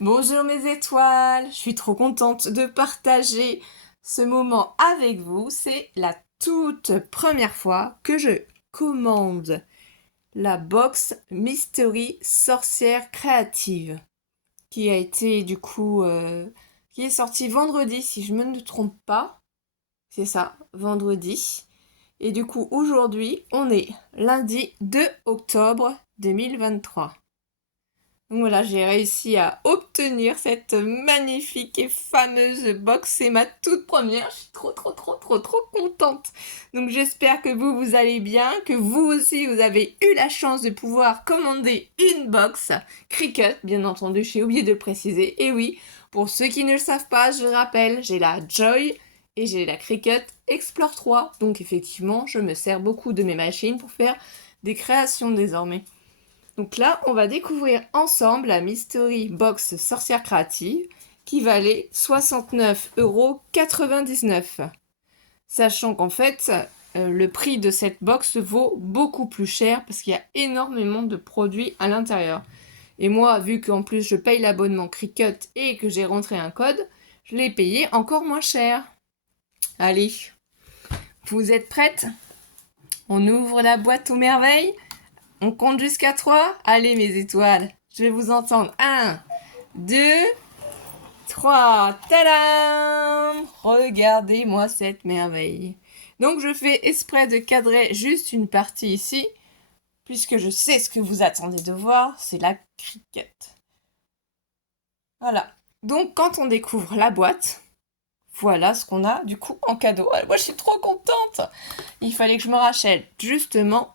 Bonjour mes étoiles, je suis trop contente de partager ce moment avec vous. C'est la toute première fois que je commande la box Mystery Sorcière Créative qui a été qui est sortie vendredi si je ne me trompe pas. C'est ça, vendredi. Et du coup aujourd'hui on est lundi 2 octobre 2023. Donc voilà, j'ai réussi à obtenir cette magnifique et fameuse box. C'est ma toute première. Je suis trop contente. Donc j'espère que vous allez bien, que vous aussi vous avez eu la chance de pouvoir commander une box Cricut, bien entendu, j'ai oublié de le préciser. Et oui, pour ceux qui ne le savent pas, je rappelle, j'ai la Joy et j'ai la Cricut Explore 3. Donc effectivement, je me sers beaucoup de mes machines pour faire des créations désormais. Donc là, on va découvrir ensemble la Mystery Box Sorcière Créative qui valait 69,99 €. Sachant qu'en fait, le prix de cette box vaut beaucoup plus cher parce qu'il y a énormément de produits à l'intérieur. Et moi, vu qu'en plus je paye l'abonnement Cricut et que j'ai rentré un code, je l'ai payé encore moins cher. Allez, vous êtes prêtes? On ouvre la boîte aux merveilles? On compte jusqu'à 3. Allez mes étoiles, je vais vous entendre. 1, 2, 3. Tadam! Regardez-moi cette merveille. Donc je fais exprès de cadrer juste une partie ici, puisque je sais ce que vous attendez de voir, c'est la cricket. Voilà. Donc quand on découvre la boîte, voilà ce qu'on a du coup en cadeau. Moi je suis trop contente. Il fallait que je me rachète justement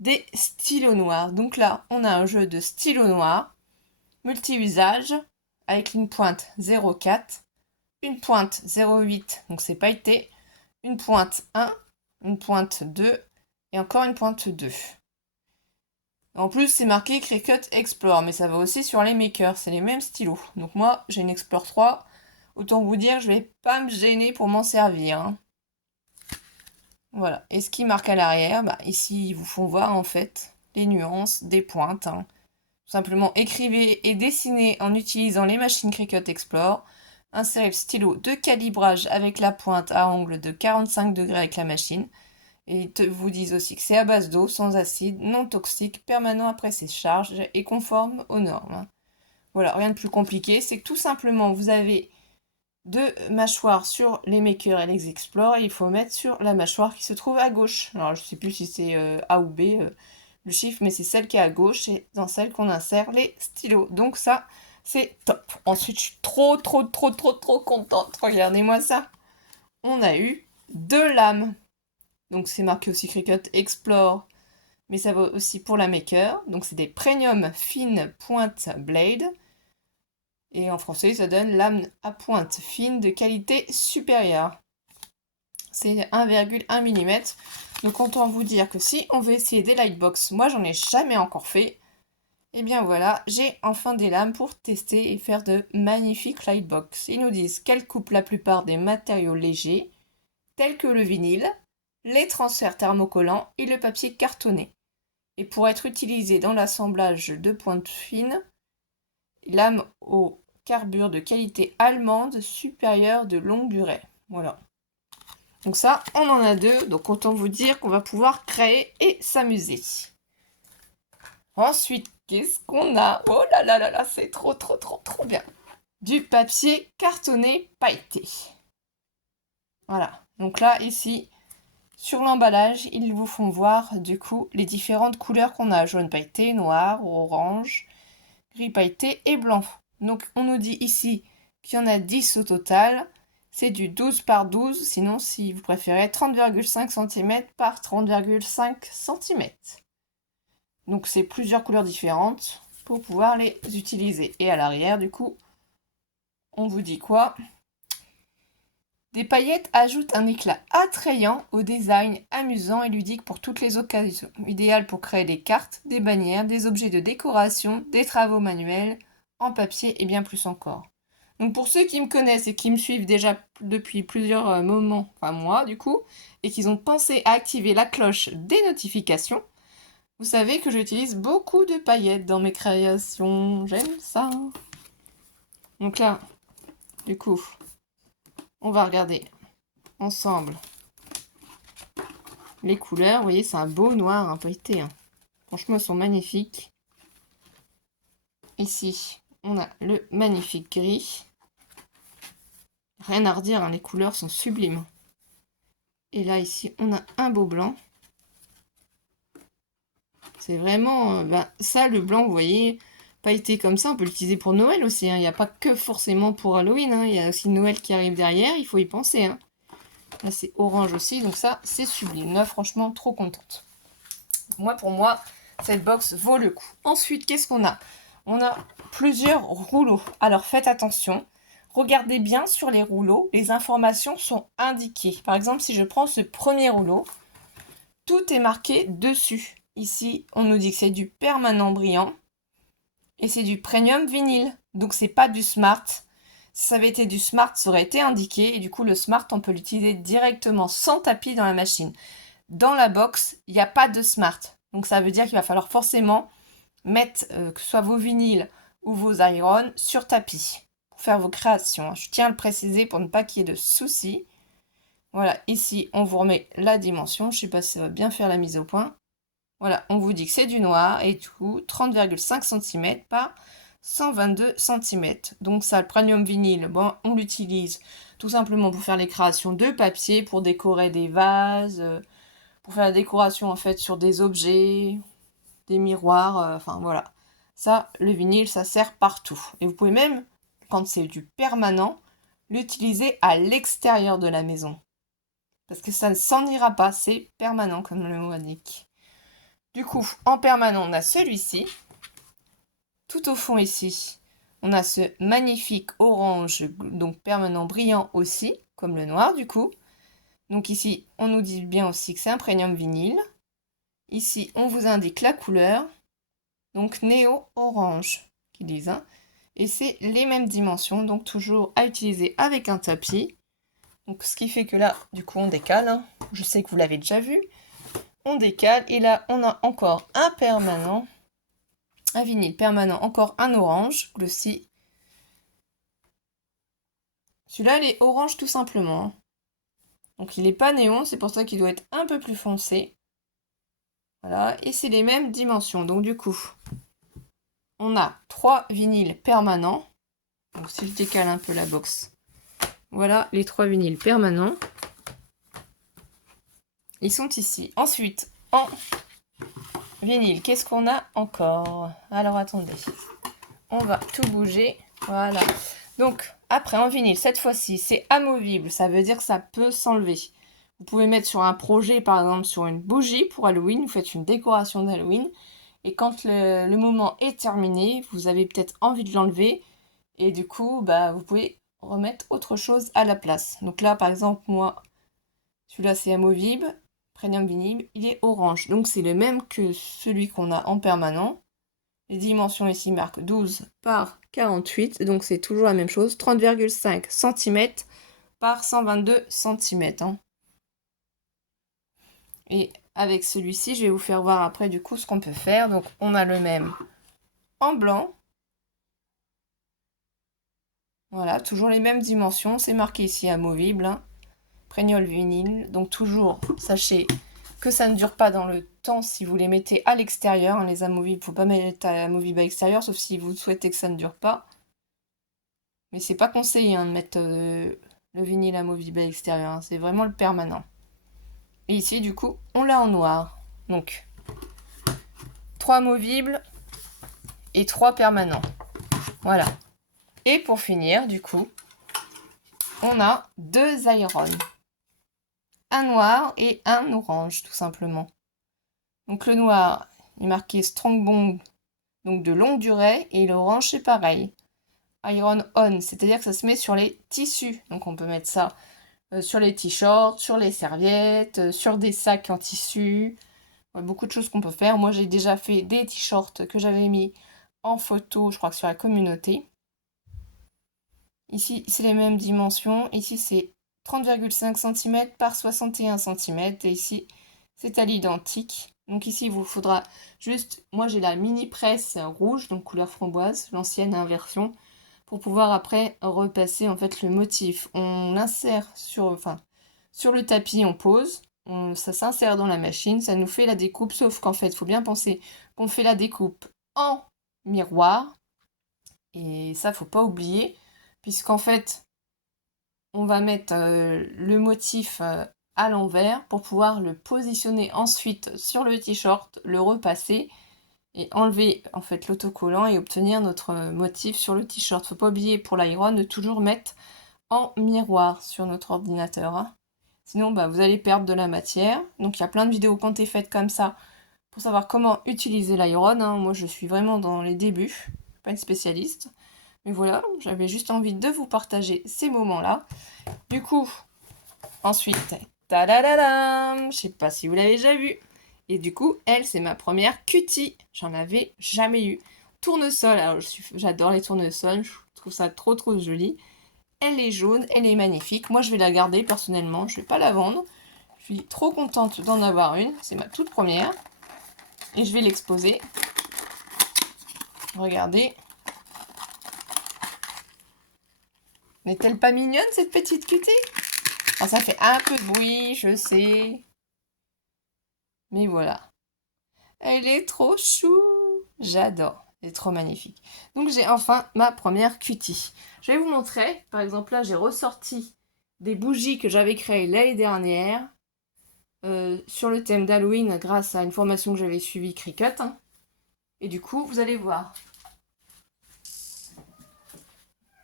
des stylos noirs. Donc là, on a un jeu de stylos noirs, multi-usage, avec une pointe 0,4, une pointe 0,8, donc c'est pailleté, une pointe 1, une pointe 2, et encore une pointe 2. En plus, c'est marqué Cricut Explore, mais ça va aussi sur les makers, c'est les mêmes stylos. Donc moi, j'ai une Explore 3, autant vous dire, je vais pas me gêner pour m'en servir, hein. Voilà. Et ce qui marque à l'arrière, ici, ils vous font voir en fait les nuances des pointes, hein. Tout simplement, écrivez et dessinez en utilisant les machines Cricut Explore. Insérez le stylo de calibrage avec la pointe à angle de 45 degrés avec la machine. Et ils vous disent aussi que c'est à base d'eau, sans acide, non toxique, permanent après séchage et conforme aux normes, hein. Voilà, rien de plus compliqué. C'est que tout simplement, vous avez deux mâchoires sur les makers et les explore, et il faut mettre sur la mâchoire qui se trouve à gauche. Alors je sais plus si c'est A ou B le chiffre, mais c'est celle qui est à gauche et dans celle qu'on insère les stylos. Donc ça, c'est top. Ensuite, je suis trop contente. Regardez-moi ça. On a eu deux lames. Donc c'est marqué aussi Cricut Explore, mais ça vaut aussi pour la maker. Donc c'est des premium fine pointe blade. Et en français, ça donne lame à pointe fine de qualité supérieure. C'est 1,1 mm. Donc autant vous dire que si on veut essayer des lightbox, moi j'en ai jamais encore fait, et bien voilà, j'ai enfin des lames pour tester et faire de magnifiques lightbox. Ils nous disent qu'elles coupent la plupart des matériaux légers, tels que le vinyle, les transferts thermocollants et le papier cartonné. Et pour être utilisé dans l'assemblage de pointes fines, lame au carbure de qualité allemande supérieure de longue durée. Voilà. Donc ça, on en a deux. Donc autant vous dire qu'on va pouvoir créer et s'amuser. Ensuite, qu'est-ce qu'on a? Oh là, c'est trop bien. Du papier cartonné pailleté. Voilà. Donc là, ici, sur l'emballage, ils vous font voir du coup les différentes couleurs qu'on a. Jaune pailleté, noir, orange, gris pailleté et blanc. Donc on nous dit ici qu'il y en a 10 au total. C'est du 12 par 12, sinon si vous préférez 30,5 cm par 30,5 cm. Donc c'est plusieurs couleurs différentes pour pouvoir les utiliser. Et à l'arrière du coup, on vous dit quoi? Des paillettes ajoutent un éclat attrayant au design amusant et ludique pour toutes les occasions. Idéal pour créer des cartes, des bannières, des objets de décoration, des travaux manuels, en papier et bien plus encore. Donc pour ceux qui me connaissent et qui me suivent déjà depuis plusieurs moments, enfin moi du coup, et qui ont pensé à activer la cloche des notifications, vous savez que j'utilise beaucoup de paillettes dans mes créations. J'aime ça. Donc là, du coup, on va regarder ensemble les couleurs. Vous voyez, c'est un beau noir un feuilleté. Hein. Franchement, ils sont magnifiques. Ici, on a le magnifique gris. Rien à redire, hein, les couleurs sont sublimes. Et là, ici, on a un beau blanc. C'est vraiment... ça, le blanc, vous voyez, pailleté comme ça, on peut l'utiliser pour Noël aussi. Hein. Il n'y a pas que forcément pour Halloween. Hein. Il y a aussi Noël qui arrive derrière, il faut y penser. Hein. Là, c'est orange aussi, donc ça, c'est sublime. Là, franchement, trop contente. Pour moi, cette box vaut le coup. Ensuite, qu'est-ce qu'on a? On a plusieurs rouleaux. Alors, faites attention. Regardez bien sur les rouleaux, les informations sont indiquées. Par exemple, si je prends ce premier rouleau, tout est marqué dessus. Ici, on nous dit que c'est du permanent brillant et c'est du premium vinyle. Donc, c'est pas du smart. Si ça avait été du smart, ça aurait été indiqué. Et du coup, le smart, on peut l'utiliser directement sans tapis dans la machine. Dans la box, il n'y a pas de smart. Donc, ça veut dire qu'il va falloir forcément mettre que ce soit vos vinyles ou vos irons sur tapis pour faire vos créations. Je tiens à le préciser pour ne pas qu'il y ait de soucis. Voilà, ici, on vous remet la dimension. Je ne sais pas si ça va bien faire la mise au point. Voilà, on vous dit que c'est du noir et tout, 30,5 cm par 122 cm. Donc ça, le premium vinyle, bon, on l'utilise tout simplement pour faire les créations de papier, pour décorer des vases, pour faire la décoration en fait sur des objets, des miroirs, enfin voilà. Ça, le vinyle, ça sert partout. Et vous pouvez même, quand c'est du permanent, l'utiliser à l'extérieur de la maison. Parce que ça ne s'en ira pas, c'est permanent comme le mot indique. Du coup, en permanent, on a celui-ci. Tout au fond ici, on a ce magnifique orange, donc permanent brillant aussi, comme le noir du coup. Donc ici, on nous dit bien aussi que c'est un premium vinyle. Ici, on vous indique la couleur, donc néo orange, qu'ils disent. Hein. Et c'est les mêmes dimensions, donc toujours à utiliser avec un tapis. Donc ce qui fait que là, du coup, on décale. Hein. Je sais que vous l'avez déjà vu. On décale et là, on a encore un permanent. Un vinyle permanent, encore un orange, glossy. Celui-là, il est orange tout simplement. Donc il n'est pas néon, c'est pour ça qu'il doit être un peu plus foncé. Voilà, et c'est les mêmes dimensions. Donc du coup, on a 3 vinyles permanents. Donc si je décale un peu la box, voilà les 3 vinyles permanents. Ils sont ici. Ensuite, en vinyle, qu'est-ce qu'on a encore? Alors attendez, on va tout bouger. Voilà. Donc, après, en vinyle, cette fois-ci, c'est amovible. Ça veut dire que ça peut s'enlever. Vous pouvez mettre sur un projet, par exemple, sur une bougie pour Halloween. Vous faites une décoration d'Halloween. Et quand le moment est terminé, vous avez peut-être envie de l'enlever. Et du coup, vous pouvez remettre autre chose à la place. Donc là, par exemple, moi, celui-là, c'est amovible. Premium vinyle, il est orange. Donc, c'est le même que celui qu'on a en permanent. Les dimensions ici marquent 12 par 48, donc c'est toujours la même chose, 30,5 cm par 122 cm. Hein. Et avec celui-ci, je vais vous faire voir après du coup ce qu'on peut faire. Donc on a le même en blanc. Voilà, toujours les mêmes dimensions, c'est marqué ici amovible. Hein. Prégnol vinyle, donc toujours, sachez que ça ne dure pas dans le temps si vous les mettez à l'extérieur. Hein, les amovibles, il ne faut pas mettre amovible à l'extérieur, sauf si vous souhaitez que ça ne dure pas. Mais c'est pas conseillé hein, de mettre le vinyle amovible à l'extérieur, hein, c'est vraiment le permanent. Et ici, du coup, on l'a en noir. Donc, 3 amovibles et 3 permanents. Voilà. Et pour finir, du coup, on a 2 irons. Un noir et un orange, tout simplement. Donc le noir est marqué Strong Bond, donc de longue durée, et l'orange c'est pareil. Iron on, c'est-à-dire que ça se met sur les tissus. Donc on peut mettre ça sur les t-shirts, sur les serviettes, sur des sacs en tissu. Ouais, beaucoup de choses qu'on peut faire. Moi j'ai déjà fait des t-shirts que j'avais mis en photo, je crois que sur la communauté. Ici c'est les mêmes dimensions. Ici c'est 30,5 cm par 61 cm. Et ici c'est à l'identique. Donc ici il vous faudra juste, moi j'ai la mini presse rouge, donc couleur framboise, l'ancienne inversion, pour pouvoir après repasser en fait le motif. On l'insère sur le tapis, on pose, ça s'insère dans la machine, ça nous fait la découpe, sauf qu'en fait, il faut bien penser qu'on fait la découpe en miroir, et ça, faut pas oublier, puisqu'en fait, on va mettre le motif à l'envers pour pouvoir le positionner ensuite sur le t-shirt, le repasser, et enlever en fait l'autocollant et obtenir notre motif sur le t-shirt. Faut pas oublier pour l'iron de toujours mettre en miroir sur notre ordinateur, hein. Sinon bah, vous allez perdre de la matière. Donc il y a plein de vidéos qui ont été faites comme ça pour savoir comment utiliser l'iron, hein. Moi je suis vraiment dans les débuts, pas une spécialiste. Mais voilà, j'avais juste envie de vous partager ces moments-là. Du coup, ensuite, tadadadam, je sais pas si vous l'avez déjà vu. Et du coup, elle, c'est ma première cutie. J'en avais jamais eu. Tournesol, alors j'adore les tournesols, je trouve ça trop trop joli. Elle est jaune, elle est magnifique. Moi, je vais la garder personnellement, je vais pas la vendre. Je suis trop contente d'en avoir une, c'est ma toute première. Et je vais l'exposer. Regardez. N'est-elle pas mignonne, cette petite cutie? Alors, ça fait un peu de bruit, je sais. Mais voilà. Elle est trop chou. J'adore. Elle est trop magnifique. Donc j'ai enfin ma première cutie. Je vais vous montrer. Par exemple là j'ai ressorti des bougies que j'avais créées l'année dernière sur le thème d'Halloween grâce à une formation que j'avais suivie Cricut. Et du coup vous allez voir.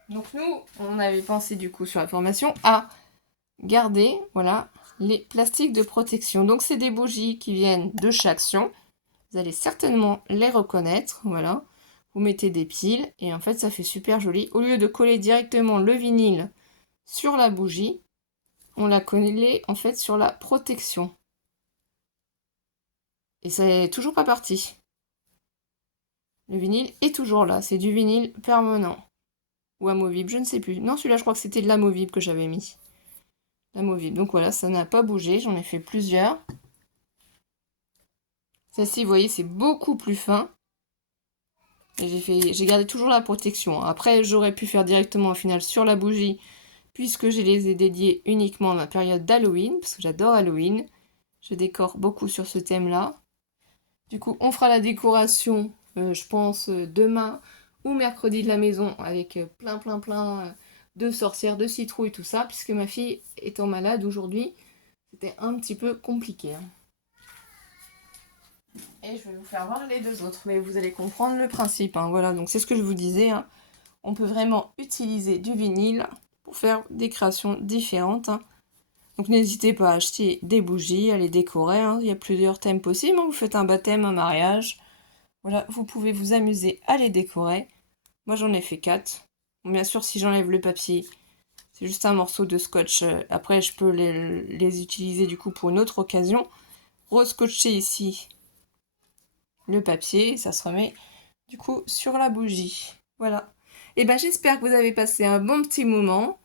Donc nous on avait pensé du coup sur la formation à garder voilà les plastiques de protection. Donc c'est des bougies qui viennent de chez Action. Vous allez certainement les reconnaître, voilà. Vous mettez des piles et en fait ça fait super joli. Au lieu de coller directement le vinyle sur la bougie, on la colle en fait sur la protection. Et ça n'est toujours pas parti. Le vinyle est toujours là, c'est du vinyle permanent. Ou amovible, je ne sais plus. Non, celui-là je crois que c'était de l'amovible que j'avais mis. L'amovible, donc voilà, ça n'a pas bougé, j'en ai fait plusieurs. Celle-ci, vous voyez, c'est beaucoup plus fin. Et j'ai gardé toujours la protection. Après, j'aurais pu faire directement au final sur la bougie, puisque je les ai dédiés uniquement à ma période d'Halloween, parce que j'adore Halloween. Je décore beaucoup sur ce thème-là. Du coup, on fera la décoration, je pense, demain ou mercredi de la maison, avec plein de sorcières, de citrouilles, tout ça, puisque ma fille étant malade aujourd'hui, c'était un petit peu compliqué, hein. Et je vais vous faire voir les deux autres, mais vous allez comprendre le principe, hein. Voilà, donc c'est ce que je vous disais, hein. On peut vraiment utiliser du vinyle pour faire des créations différentes, hein. Donc n'hésitez pas à acheter des bougies, à les décorer, hein. Il y a plusieurs thèmes possibles, hein. Vous faites un baptême, un mariage. Voilà, vous pouvez vous amuser à les décorer. Moi j'en ai fait 4. Bon, bien sûr, si j'enlève le papier, c'est juste un morceau de scotch. Après, je peux les utiliser du coup pour une autre occasion. Rescotcher ici le papier, ça se remet du coup sur la bougie. Voilà. Et ben j'espère que vous avez passé un bon petit moment.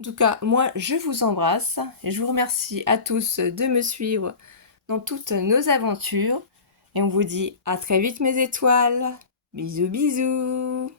En tout cas, moi je vous embrasse et je vous remercie à tous de me suivre dans toutes nos aventures. Et on vous dit à très vite mes étoiles. Bisous bisous.